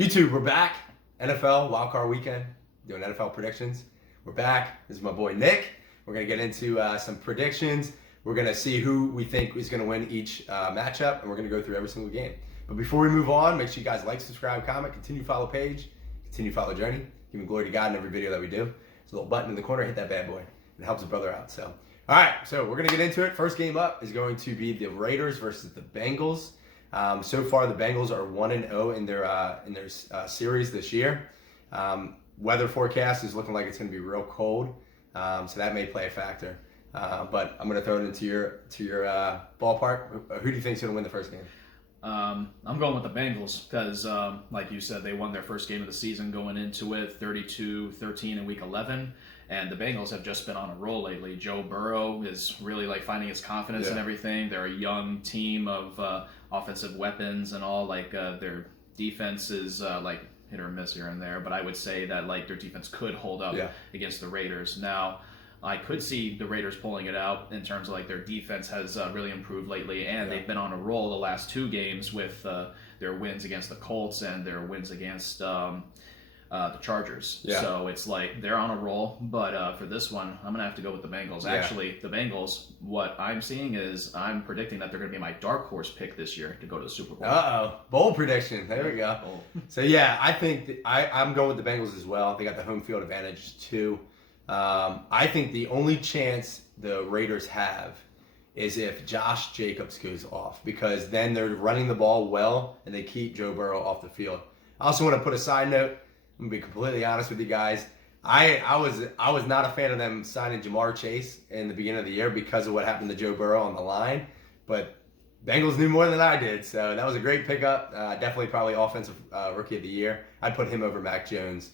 YouTube, we're back. NFL Wildcard weekend, doing NFL predictions. We're back. This is my boy Nick. We're going to get into some predictions. We're going to see who we think is going to win each matchup, and we're going to go through every single game. But before we move on, make sure you guys like, subscribe, comment, continue to follow page, continue to follow Journey. Giving glory to God in every video that we do. There's a little button in the corner. Hit that bad boy. It helps a brother out. So, all right. So we're going to get into it. First game up is going to be the Raiders versus the Bengals. So far, the Bengals are 1-0 in their series this year. Weather forecast is looking like it's going to be real cold, so that may play a factor. But I'm going to throw it into your ballpark. Who do you think is going to win the first game? I'm going with the Bengals because, like you said, they won their first game of the season going into it, 32-13 in Week 11. And the Bengals have just been on a roll lately. Joe Burrow is really finding his confidence and everything. They're a young team of offensive weapons and all. Their defense is hit or miss here and there. But I would say that their defense could hold up against the Raiders. Now, I could see the Raiders pulling it out in terms of their defense has really improved lately, and they've been on a roll the last two games with their wins against the Colts and their wins against the Chargers. So it's they're on a roll, but for this one, I'm going to have to go with the Bengals. Actually, the Bengals, what I'm seeing is I'm predicting that they're going to be my dark horse pick this year to go to the Super Bowl. Bold prediction. There we go. So I think I'm going with the Bengals as well. They got the home field advantage too. I think the only chance the Raiders have is if Josh Jacobs goes off, because then they're running the ball well and they keep Joe Burrow off the field. I also want to put a side note. I'm gonna be completely honest with you guys. I was not a fan of them signing Jamar Chase in the beginning of the year because of what happened to Joe Burrow on the line, but Bengals knew more than I did, so that was a great pickup. Definitely probably offensive rookie of the year. I'd put him over Mac Jones.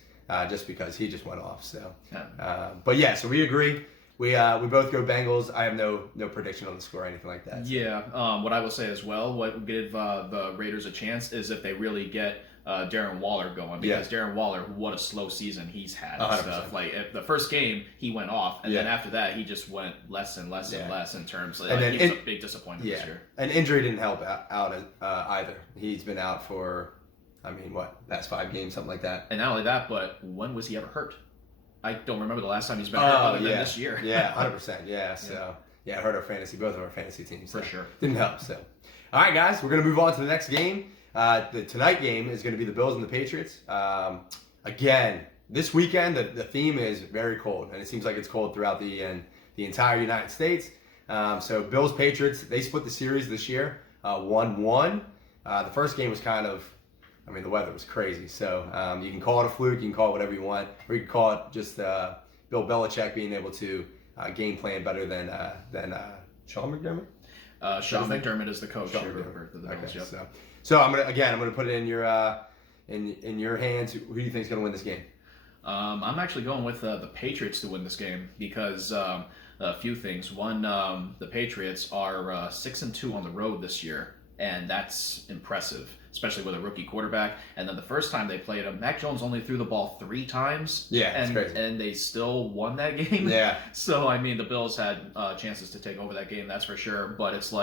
Just because he just went off. So, so we agree. We both go Bengals. I have no prediction on the score or anything like that. So. Yeah. What I will say as well, what would give the Raiders a chance is if they really get Darren Waller going, because Darren Waller, what a slow season he's had and stuff. If the first game he went off, and then after that he just went less and less and less in terms. He was a big disappointment this year. And injury didn't help out either. He's been out for. Past 5 games, something like that. And not only that, but when was he ever hurt? I don't remember the last time he's been hurt other than this year. 100%. I hurt our fantasy, both of our fantasy teams. For sure. Didn't help, so. All right, guys, we're going to move on to the next game. The tonight game is going to be the Bills and the Patriots. Again, this weekend, the theme is very cold, and it seems like it's cold throughout the entire United States. So Bills, Patriots, they split the series this year, 1-1. The first game was the weather was crazy. So you can call it a fluke, you can call it whatever you want, or you can call it just Bill Belichick being able to game plan better than Sean McDermott. Sean McDermott is the coach here for the Bills. Okay, so I'm gonna put it in your in your hands. Who do you think is gonna win this game? I'm actually going with the Patriots to win this game because a few things. One, the Patriots are 6-2 on the road this year. And that's impressive, especially with a rookie quarterback. And then the first time they played him, Mac Jones only threw the ball 3 times. That's crazy. And they still won that game. So, the Bills had chances to take over that game, that's for sure. But it's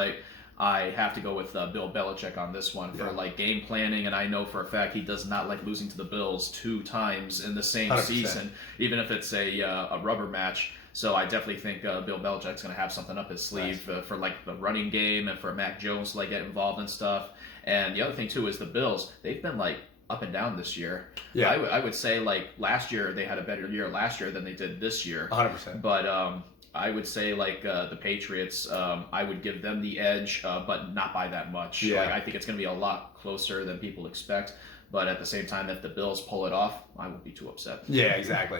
I have to go with Bill Belichick on this one for game planning. And I know for a fact he does not like losing to the Bills 2 times in the same 100%. Season, even if it's a rubber match. So I definitely think Bill Belichick's going to have something up his sleeve for the running game and for Mac Jones to get involved in stuff. And the other thing too is the Bills. They've been up and down this year. I would say last year they had a better year last year than they did this year. 100%. But I would say the Patriots. I would give them the edge, but not by that much. I think it's going to be a lot closer than people expect. But at the same time, if the Bills pull it off, I won't be too upset. Yeah, exactly.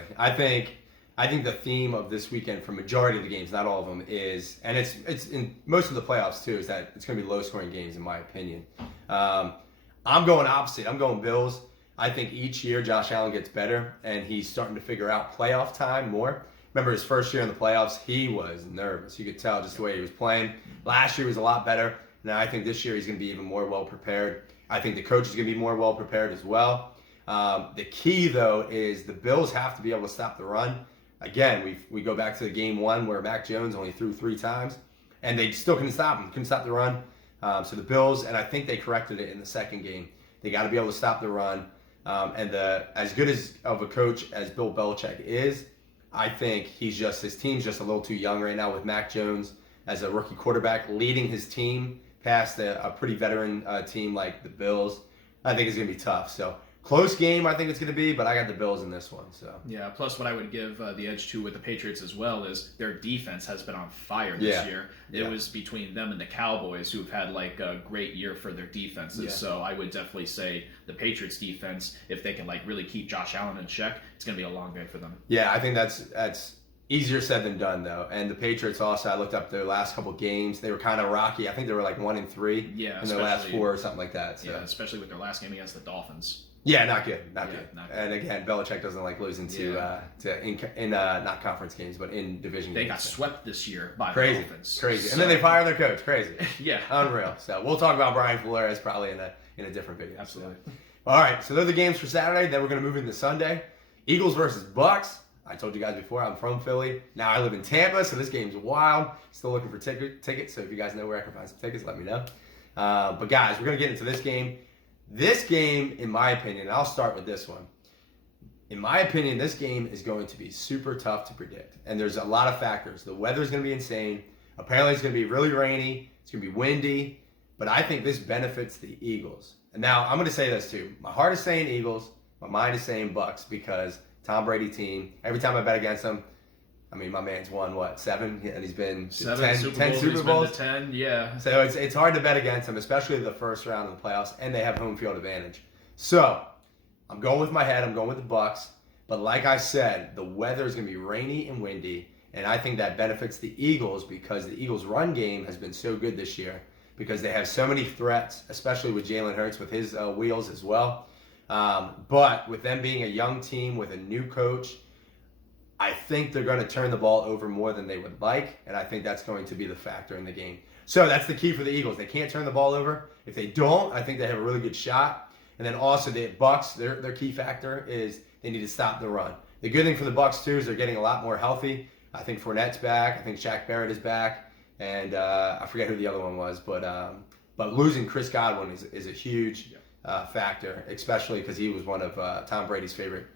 I think the theme of this weekend for majority of the games, not all of them, is, and it's in most of the playoffs too, is that it's going to be low-scoring games in my opinion. I'm going opposite. I'm going Bills. I think each year Josh Allen gets better, and he's starting to figure out playoff time more. Remember his first year in the playoffs, he was nervous. You could tell just the way he was playing. Last year was a lot better. Now I think this year he's going to be even more well-prepared. I think the coach is going to be more well-prepared as well. The key, though, is the Bills have to be able to stop the run. Again, we go back to the game 1 where Mac Jones only threw 3 times, and they still couldn't stop him. Couldn't stop the run. So the Bills, and I think they corrected it in the second game. They got to be able to stop the run. And as good of a coach as Bill Belichick is, I think his team's just a little too young right now with Mac Jones as a rookie quarterback leading his team past a pretty veteran team like the Bills. I think it's going to be tough. So close game, I think it's going to be, but I got the Bills in this one. So yeah. Plus, what I would give the edge to with the Patriots as well is their defense has been on fire this year. It was between them and the Cowboys, who've had like a great year for their defenses. Yeah. So I would definitely say the Patriots defense, if they can like really keep Josh Allen in check, it's going to be a long day for them. Yeah, I think that's easier said than done though. And the Patriots also, I looked up their last couple games. They were kind of rocky. I think they were like 1-3 in their last 4 or something like that. So. Yeah, especially with their last game against the Dolphins. Yeah, not good. And again, Belichick doesn't like losing in not conference games, but in division games. They got swept this year by the Dolphins. Crazy. And then they fire their coach. Crazy. Yeah. Unreal. So we'll talk about Brian Flores probably in a different video. Absolutely. So. All right, so they're the games for Saturday. Then we're going to move into Sunday. Eagles versus Bucs. I told you guys before, I'm from Philly. Now I live in Tampa, so this game's wild. Still looking for tickets, so if you guys know where I can find some tickets, let me know. But guys, we're going to get into this game. This game, in my opinion, I'll start with this one. In my opinion, this game is going to be super tough to predict. And there's a lot of factors. The weather's going to be insane. Apparently, it's going to be really rainy. It's going to be windy. But I think this benefits the Eagles. And now, I'm going to say this too. My heart is saying Eagles. My mind is saying Bucs because Tom Brady team. Every time I bet against him, I mean, my man's won, 7? And he's been 10 Super Bowls. 10, yeah. So it's hard to bet against him, especially the first round of the playoffs, and they have home field advantage. So I'm going with my head. I'm going with the Bucs. But like I said, the weather is going to be rainy and windy, and I think that benefits the Eagles because the Eagles' run game has been so good this year because they have so many threats, especially with Jalen Hurts with his wheels as well. But with them being a young team with a new coach, I think they're going to turn the ball over more than they would like, and I think that's going to be the factor in the game. So that's the key for the Eagles. They can't turn the ball over. If they don't, I think they have a really good shot. And then also the Bucs, their key factor is they need to stop the run. The good thing for the Bucs too is they're getting a lot more healthy. I think Fournette's back. I think Shaq Barrett is back, and I forget who the other one was, but losing Chris Godwin is a huge factor, especially because he was one of Tom Brady's favorite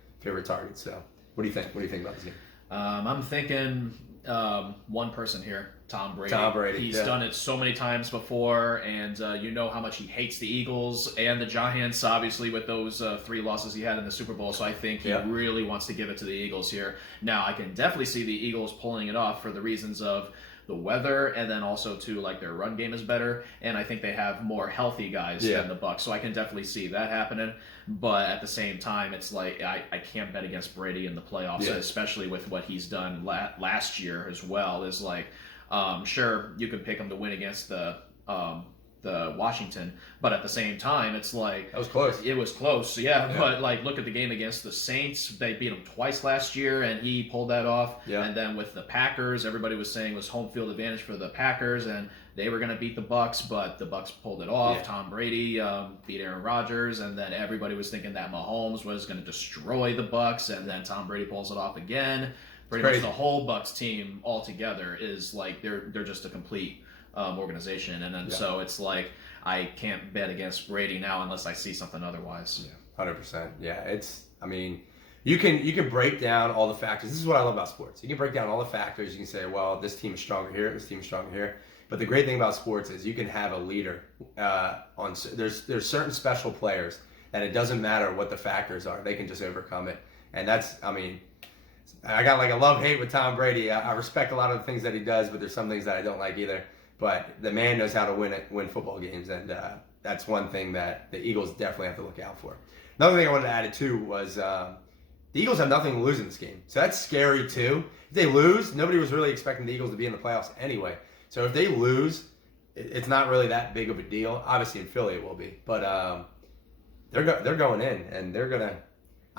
targets. So. What do you think? What do you think about this game? I'm thinking one person here, Tom Brady. Tom Brady. He's done it so many times before, and you know how much he hates the Eagles and the Giants, obviously, with those 3 losses he had in the Super Bowl. So I think he really wants to give it to the Eagles here. Now, I can definitely see the Eagles pulling it off for the reasons of the weather, and then also too, like their run game is better, and I think they have more healthy guys than the Bucs, so I can definitely see that happening. But at the same time, it's like I can't bet against Brady in the playoffs, especially with what he's done last year as well. Is like, sure, you can pick him to win against the Washington, but at the same time, it's like that was close. It was close, yeah. But like, look at the game against the Saints. They beat him twice last year, and he pulled that off. Yeah. And then with the Packers, everybody was saying it was home field advantage for the Packers, and they were going to beat the Bucs, but the Bucs pulled it off. Yeah. Tom Brady beat Aaron Rodgers, and then everybody was thinking that Mahomes was going to destroy the Bucs, and then Tom Brady pulls it off again. Pretty much the whole Bucs team altogether is like they're just a complete organization, and then so it's like I can't bet against Brady now unless I see something otherwise. 100%. Yeah, I mean, you can break down all the factors. This is what I love about sports. You can break down all the factors. You can say, well, this team is stronger here, this team is stronger here. But the great thing about sports is you can have a leader there's certain special players that it doesn't matter what the factors are, they can just overcome it. And that's, I mean, I got like a love-hate with Tom Brady. I respect a lot of the things that he does, but there's some things that I don't like either. But the man knows how to win football games, and that's one thing that the Eagles definitely have to look out for. Another thing I wanted to add too was the Eagles have nothing to lose in this game, so that's scary too. If they lose, nobody was really expecting the Eagles to be in the playoffs anyway. So if they lose, it's not really that big of a deal. Obviously in Philly it will be, but they're going in, and they're gonna.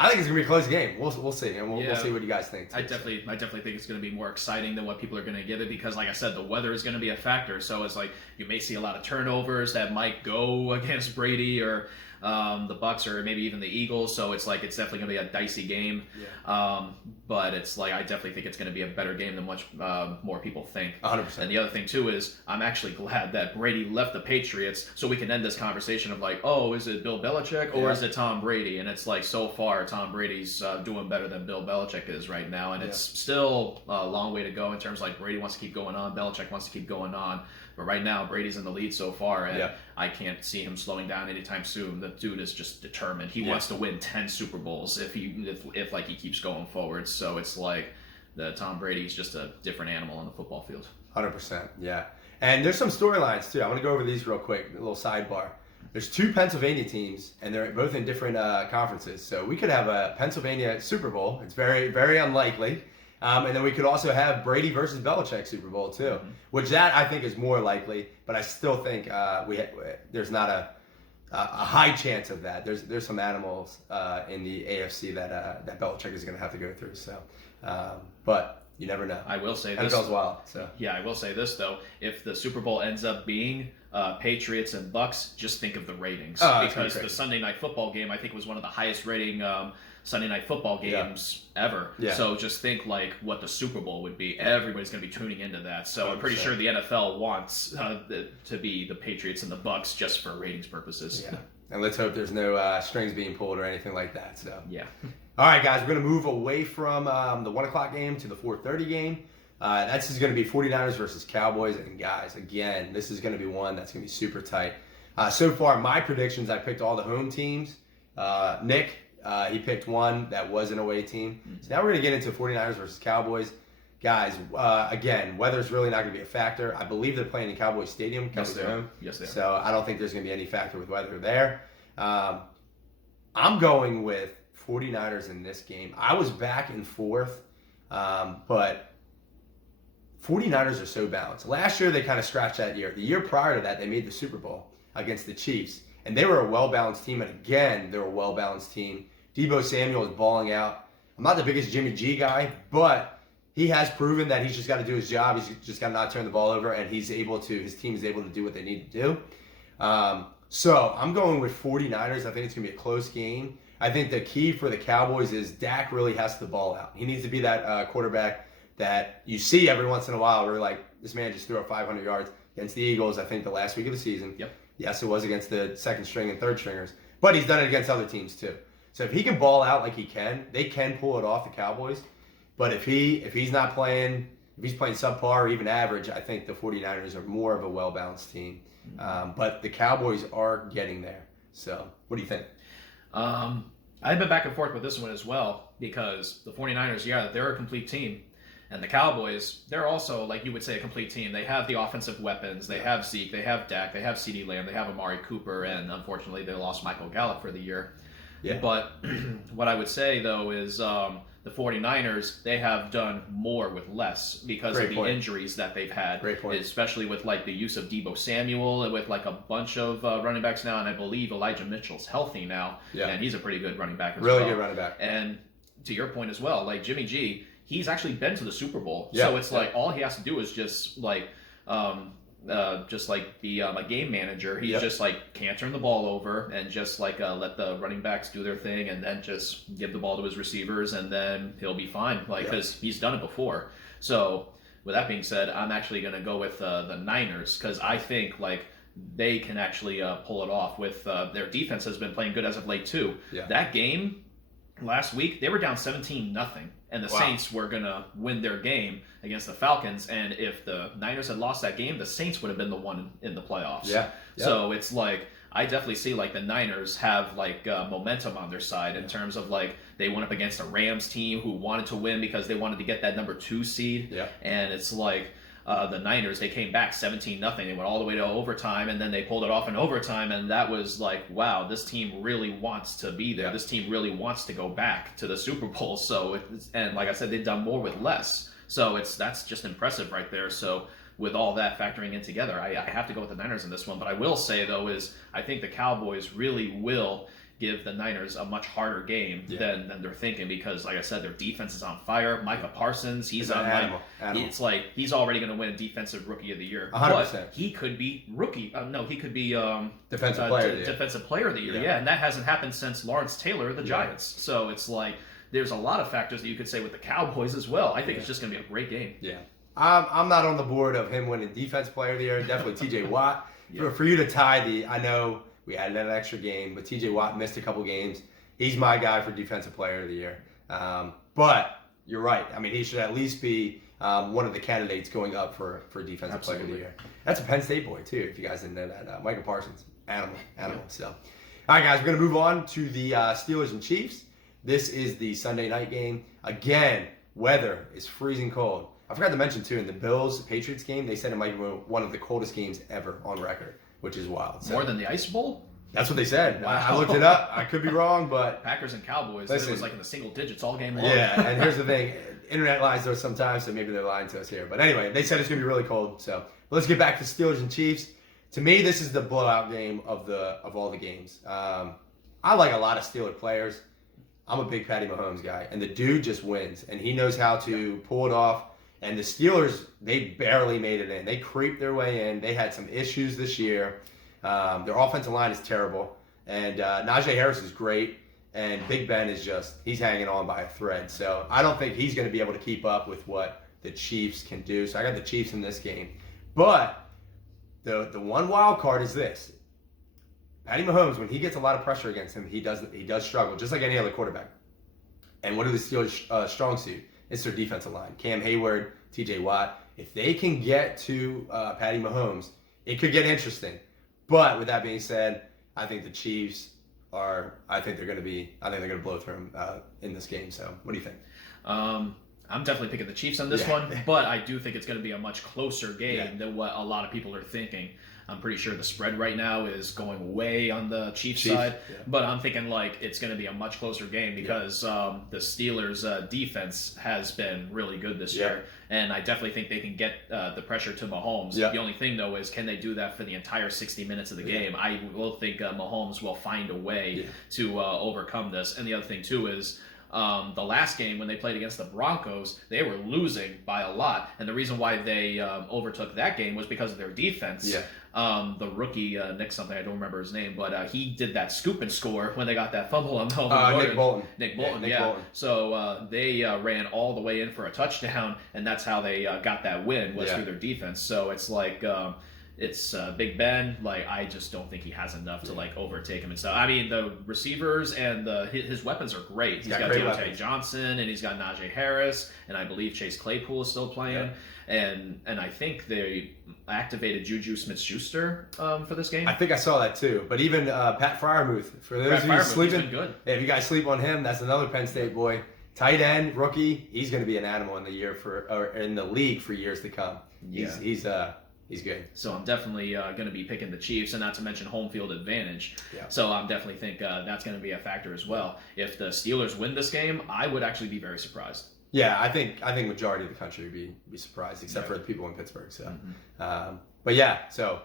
I think it's gonna be a close game. We'll see, and we'll see what you guys think. I definitely think it's gonna be more exciting than what people are gonna give it because, like I said, the weather is gonna be a factor. So it's like you may see a lot of turnovers that might go against Brady, or the Bucs or maybe even the Eagles. So it's definitely going to be a dicey game. Yeah. But it's I definitely think it's going to be a better game than much more people think. 100%. And the other thing too is I'm actually glad that Brady left the Patriots so we can end this conversation of oh, is it Bill Belichick or is it Tom Brady? And it's so far Tom Brady's doing better than Bill Belichick is right now, and it's still a long way to go in terms of Brady wants to keep going on, Belichick wants to keep going on. But right now, Brady's in the lead so far, and I can't see him slowing down anytime soon. The dude is just determined. He wants to win 10 Super Bowls if he keeps going forward. So it's the Tom Brady's just a different animal on the football field. 100%, yeah. And there's some storylines too. I want to go over these real quick. A little sidebar. There's 2 Pennsylvania teams, and they're both in different conferences. So we could have a Pennsylvania Super Bowl. It's very, very unlikely. And then we could also have Brady versus Belichick Super Bowl too, which that I think is more likely. But I still think there's not a high chance of that. There's some animals in the AFC that Belichick is going to have to go through. So, but you never know. I will say this. NFL's wild. So yeah, I will say this though: if the Super Bowl ends up being Patriots and Bucs, just think of the ratings, because the Sunday Night Football game I think was one of the highest rating Sunday Night Football games ever. Yeah. So just think what the Super Bowl would be. Everybody's going to be tuning into that. So 100%. I'm pretty sure the NFL wants to be the Patriots and the Bucs just for ratings purposes. Yeah. And let's hope there's no strings being pulled or anything like that. So yeah. All right, guys, we're going to move away from the 1 o'clock game to the 4:30 game. This is going to be 49ers versus Cowboys. And guys, again, this is going to be one that's going to be super tight. So far, my predictions, I picked all the home teams. Nick, he picked one that was an away team. So now we're going to get into 49ers versus Cowboys. Guys, again, weather's really not going to be a factor. I believe they're playing in Cowboys Stadium. Yes, they are. So I don't think there's going to be any factor with weather there. I'm going with 49ers in this game. I was back and forth, but 49ers are so balanced. Last year, they kind of scratched that year. The year prior to that, they made the Super Bowl against the Chiefs. And they were a well-balanced team, and again, they're a well-balanced team. Deebo Samuel is balling out. I'm not the biggest Jimmy G guy, but he has proven that he's just got to do his job. He's just got to not turn the ball over, and his team is able to do what they need to do. So I'm going with 49ers. I think it's going to be a close game. I think the key for the Cowboys is Dak really has the ball out. He needs to be that quarterback that you see every once in a while where this man just threw up 500 yards against the Eagles, I think the last week of the season. Yep. Yes, it was against the second string and third stringers, but he's done it against other teams too. So if he can ball out like he can, they can pull it off, the Cowboys. But if he's not playing, if he's playing subpar or even average, I think the 49ers are more of a well-balanced team. But the Cowboys are getting there. So what do you think? I've been back and forth with this one as well, because the 49ers, they're a complete team. And the Cowboys, they're also, like you would say, a complete team. They have the offensive weapons. They have Zeke. They have Dak. They have CeeDee Lamb. They have Amari Cooper. And unfortunately, they lost Michael Gallup for the year. Yeah. But what I would say, though, is the 49ers, they have done more with less because of the injuries that they've had. Great point. Especially with the use of Deebo Samuel and with a bunch of running backs now. And I believe Elijah Mitchell's healthy now. Yeah. And he's a pretty good running back as well. Really good running back. And to your point as well, Jimmy G, he's actually been to the Super Bowl. Yeah. So it's all he has to do is just be a game manager. He just can't turn the ball over and just let the running backs do their thing, and then just give the ball to his receivers, and then he'll be fine. Because he's done it before. So with that being said, I'm actually going to go with the Niners, because I think they can actually pull it off. With their defense has been playing good as of late too. Yeah. That game last week, they were down 17-0. And the Saints were going to win their game against the Falcons. And if the Niners had lost that game, the Saints would have been the one in the playoffs. Yeah. So it's I definitely see the Niners have momentum on their side in terms of they went up against a Rams team who wanted to win because they wanted to get that number 2 seed. Yeah. And it's the Niners, they came back 17-0. They went all the way to overtime, and then they pulled it off in overtime, and that was wow, this team really wants to be there. Yeah. This team really wants to go back to the Super Bowl. So, and like I said, they've done more with less. So that's just impressive right there. So with all that factoring in together, I have to go with the Niners in this one. But I will say, though, is I think the Cowboys really will give the Niners a much harder game than they're thinking, because, like I said, their defense is on fire. Micah Parsons, he's on animal. It's like he's already going to win Defensive Rookie of the Year. 100%. But he could be he could be Defensive Player of the Year. And that hasn't happened since Lawrence Taylor of the Giants. So it's like there's a lot of factors that you could say with the Cowboys as well. I think it's just going to be a great game. Yeah. I'm not on the board of him winning Defensive Player of the Year. Definitely T.J. Watt. For you to tie I know we added an extra game, but T.J. Watt missed a couple games. He's my guy for Defensive Player of the Year. But you're right. I mean, he should at least be one of the candidates going up for Defensive Player of the Year. That's a Penn State boy, too, if you guys didn't know that. Micah Parsons, animal. So, all right, guys, we're going to move on to the Steelers and Chiefs. This is the Sunday night game. Again, weather is freezing cold. I forgot to mention, too, in the Bills-Patriots game, they said it might be one of the coldest games ever on record, which is wild. So, more than the Ice Bowl? That's what they said. Wow. I looked it up. I could be wrong, but... Packers and Cowboys, it was like in the single digits all game long. Yeah, and here's the thing. Internet lies to us sometimes, so maybe they're lying to us here. But anyway, they said it's going to be really cold. So let's get back to Steelers and Chiefs. To me, this is the blowout game of all the games. I like a lot of Steeler players. I'm a big Patty Mahomes guy, and the dude just wins, and he knows how to pull it off. And the Steelers, they barely made it in. They creeped their way in. They had some issues this year. Their offensive line is terrible. And Najee Harris is great. And Big Ben is he's hanging on by a thread. So I don't think he's going to be able to keep up with what the Chiefs can do. So I got the Chiefs in this game. But the one wild card is this. Patty Mahomes, when he gets a lot of pressure against him, he does struggle, just like any other quarterback. And what are the Steelers' strong suit? It's their defensive line. Cam Hayward, T.J. Watt. If they can get to Patty Mahomes, it could get interesting. But with that being said, I think the Chiefs I think they're going to blow through them in this game. So what do you think? I'm definitely picking the Chiefs on this one, but I do think it's going to be a much closer game than what a lot of people are thinking. I'm pretty sure the spread right now is going way on the Chiefs side, but I'm thinking like it's going to be a much closer game because the Steelers' defense has been really good this year, and I definitely think they can get the pressure to Mahomes. The only thing, though, is can they do that for the entire 60 minutes of the game? I will think Mahomes will find a way to overcome this. And the other thing, too, is the last game when they played against the Broncos, they were losing by a lot, and the reason why they overtook that game was because of their defense. The rookie, Nick something, I don't remember his name, but he did that scoop and score when they got that fumble on Nick Bolton. Nick Bolton. So they ran all the way in for a touchdown, and that's how they got that win, was through their defense. So it's like it's Big Ben. Like, I just don't think he has enough to like overtake him and stuff. I mean, the receivers and his weapons are great. He's got Deontay Johnson, and he's got Najee Harris, and I believe Chase Claypool is still playing. And I think they activated Juju Smith-Schuster for this game. I think I saw that too. But even Pat Freiermuth, for those of you sleeping, good. If you guys sleep on him, that's another Penn State boy. Tight end, rookie. He's going to be an animal in the league for years to come. He's good. So I'm definitely going to be picking the Chiefs, and not to mention home field advantage. So I'm definitely think that's going to be a factor as well. If the Steelers win this game, I would actually be very surprised. Yeah, I think majority of the country would be surprised, except for the people in Pittsburgh. So, but yeah, so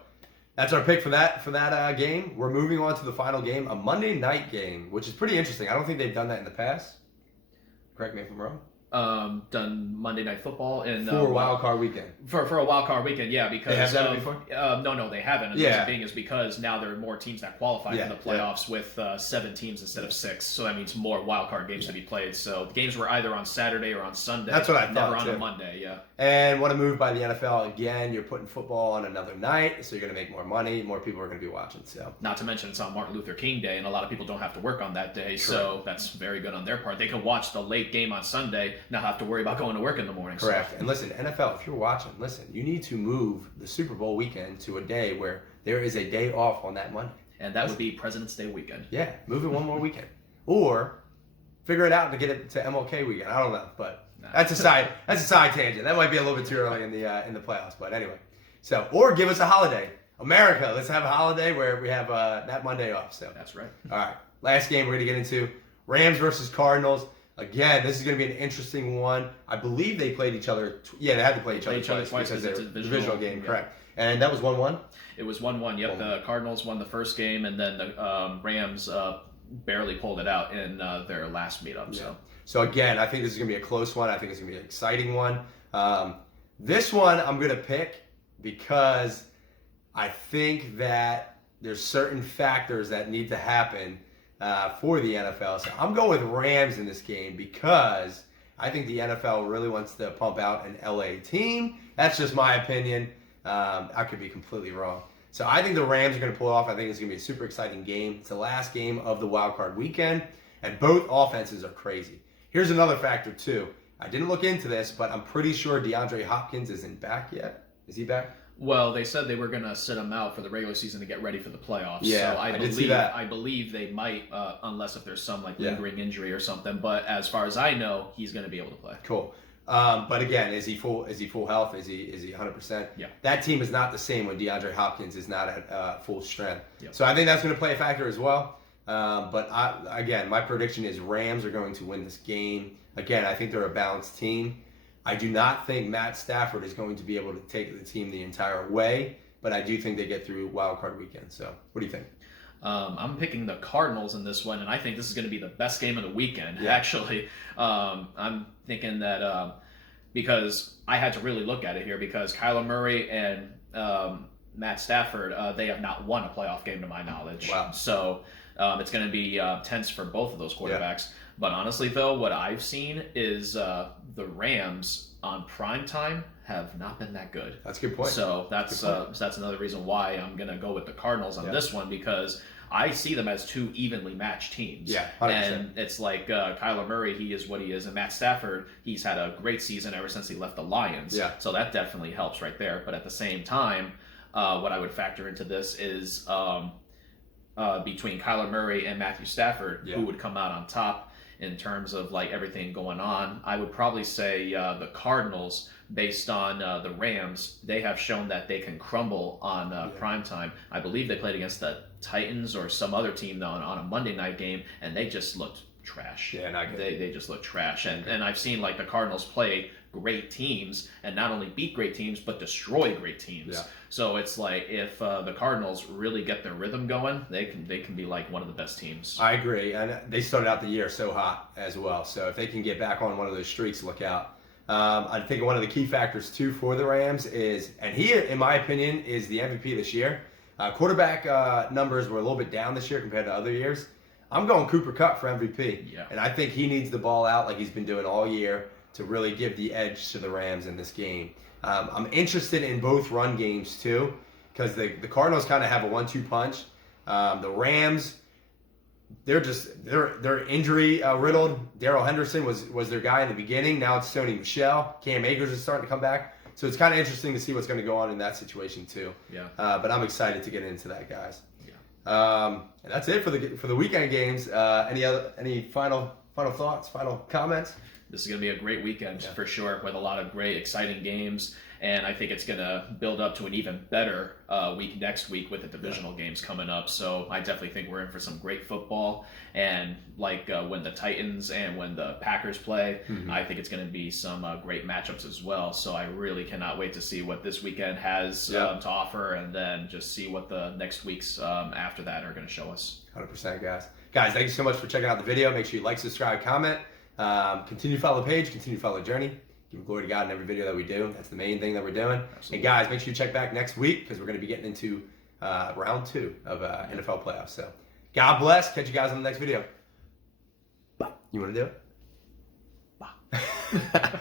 that's our pick for that game. We're moving on to the final game, a Monday night game, which is pretty interesting. I don't think they've done that in the past. Correct me if I'm wrong. Done Monday Night Football in for a wild card weekend. For a wild card weekend, because they have done it before. No, they haven't. And the reason being is because now there are more teams that qualify for the playoffs with 7 teams instead of 6. So that means more wild card games to be played. So the games were either on Saturday or on Sunday. That's what I thought. Never on a Monday. And want to move by the NFL again? You're putting football on another night, so you're going to make more money. More people are going to be watching. So not to mention it's on Martin Luther King Day, and a lot of people don't have to work on that day. True. So that's very good on their part. They can watch the late game on Sunday, not have to worry about going to work in the morning. Correct. So. And listen, NFL, if you're watching, you need to move the Super Bowl weekend to a day where there is a day off on that Monday. And that would be President's Day weekend. Yeah, move it one more weekend. Or figure it out to get it to MLK weekend. I don't know, but that's a side tangent. That might be a little bit too early in the playoffs, but anyway. So, or give us a holiday. America, let's have a holiday where we have that Monday off. So that's right. All right. Last game we're going to get into, Rams versus Cardinals. Again, this is going to be an interesting one. I believe they played each other. They had to play each other twice because it's a divisional game. Correct. And that was 1-1? It was 1-1. Yep, 1-1. The Cardinals won the first game, and then the Rams barely pulled it out in their last meetup. Yeah. So again, I think this is going to be a close one. I think it's going to be an exciting one. This one I'm going to pick because I think that there's certain factors that need to happen for the NFL. So I'm going with Rams in this game because I think the NFL really wants to pump out an LA team. That's just my opinion. I could be completely wrong. So I think the Rams are going to pull it off. I think it's going to be a super exciting game. It's the last game of the Wildcard weekend, and both offenses are crazy. Here's another factor, too. I didn't look into this, but I'm pretty sure DeAndre Hopkins isn't back yet. Is he back? Well, they said they were going to sit him out for the regular season to get ready for the playoffs. Yeah, so I did see that. I believe they might, unless if there's some lingering injury or something. But as far as I know, he's going to be able to play. Cool. But again, is he full health? Is he 100%? Yeah. That team is not the same when DeAndre Hopkins is not at full strength. Yep. So I think that's going to play a factor as well. But again, my prediction is Rams are going to win this game. Again, I think they're a balanced team. I do not think Matt Stafford is going to be able to take the team the entire way, but I do think they get through Wildcard weekend. So what do you think? I'm picking the Cardinals in this one, and I think this is going to be the best game of the weekend, actually. I'm thinking that because I had to really look at it here because Kyler Murray and Matt Stafford, they have not won a playoff game to my knowledge. Wow. So it's going to be tense for both of those quarterbacks. Yeah. But honestly, though, what I've seen is the Rams on prime time have not been that good. That's a good point. So that's another reason why I'm going to go with the Cardinals on this one because I see them as two evenly matched teams. Yeah, 100%. And it's like Kyler Murray, he is what he is, and Matt Stafford, he's had a great season ever since he left the Lions. Yeah. So that definitely helps right there. But at the same time, what I would factor into this is between Kyler Murray and Matthew Stafford, who would come out on top in terms of everything going on. I would probably say the Cardinals, based on the Rams, they have shown that they can crumble on prime time. I believe they played against the Titans or some other team on a Monday night game, and they just looked trash. Yeah, not good. They just looked trash. And I've seen the Cardinals play great teams and not only beat great teams but destroy great teams. Yeah. So it's if the Cardinals really get their rhythm going, they can be one of the best teams. I agree, and they started out the year so hot as well. So if they can get back on one of those streaks, look out. I think one of the key factors too for the Rams is, and he, in my opinion, is the MVP this year. Quarterback numbers were a little bit down this year compared to other years. I'm going Cooper Kupp for MVP, and I think he needs the ball out like he's been doing all year to really give the edge to the Rams in this game. I'm interested in both run games too, because the Cardinals kind of have a 1-2 punch. The Rams, they're injury riddled. Darrell Henderson was their guy in the beginning. Now it's Sony Michel. Cam Akers is starting to come back. So it's kind of interesting to see what's going to go on in that situation too. Yeah. But I'm excited to get into that, guys. Yeah. And that's it for the weekend games. Any final thoughts? Final comments? This is going to be a great weekend for sure, with a lot of great, exciting games. And I think it's going to build up to an even better week next week with the divisional games coming up. So I definitely think we're in for some great football. And when the Titans and when the Packers play, I think it's going to be some great matchups as well. So I really cannot wait to see what this weekend has to offer, and then just see what the next weeks after that are going to show us. 100%, guys. Guys, thank you so much for checking out the video. Make sure you like, subscribe, comment. Continue to follow the page, continue to follow the journey. Give glory to God in every video that we do. That's the main thing that we're doing. Absolutely. And guys, make sure you check back next week because we're going to be getting into round 2 of NFL playoffs. So God bless. Catch you guys on the next video. Bye. You want to do it? Bye.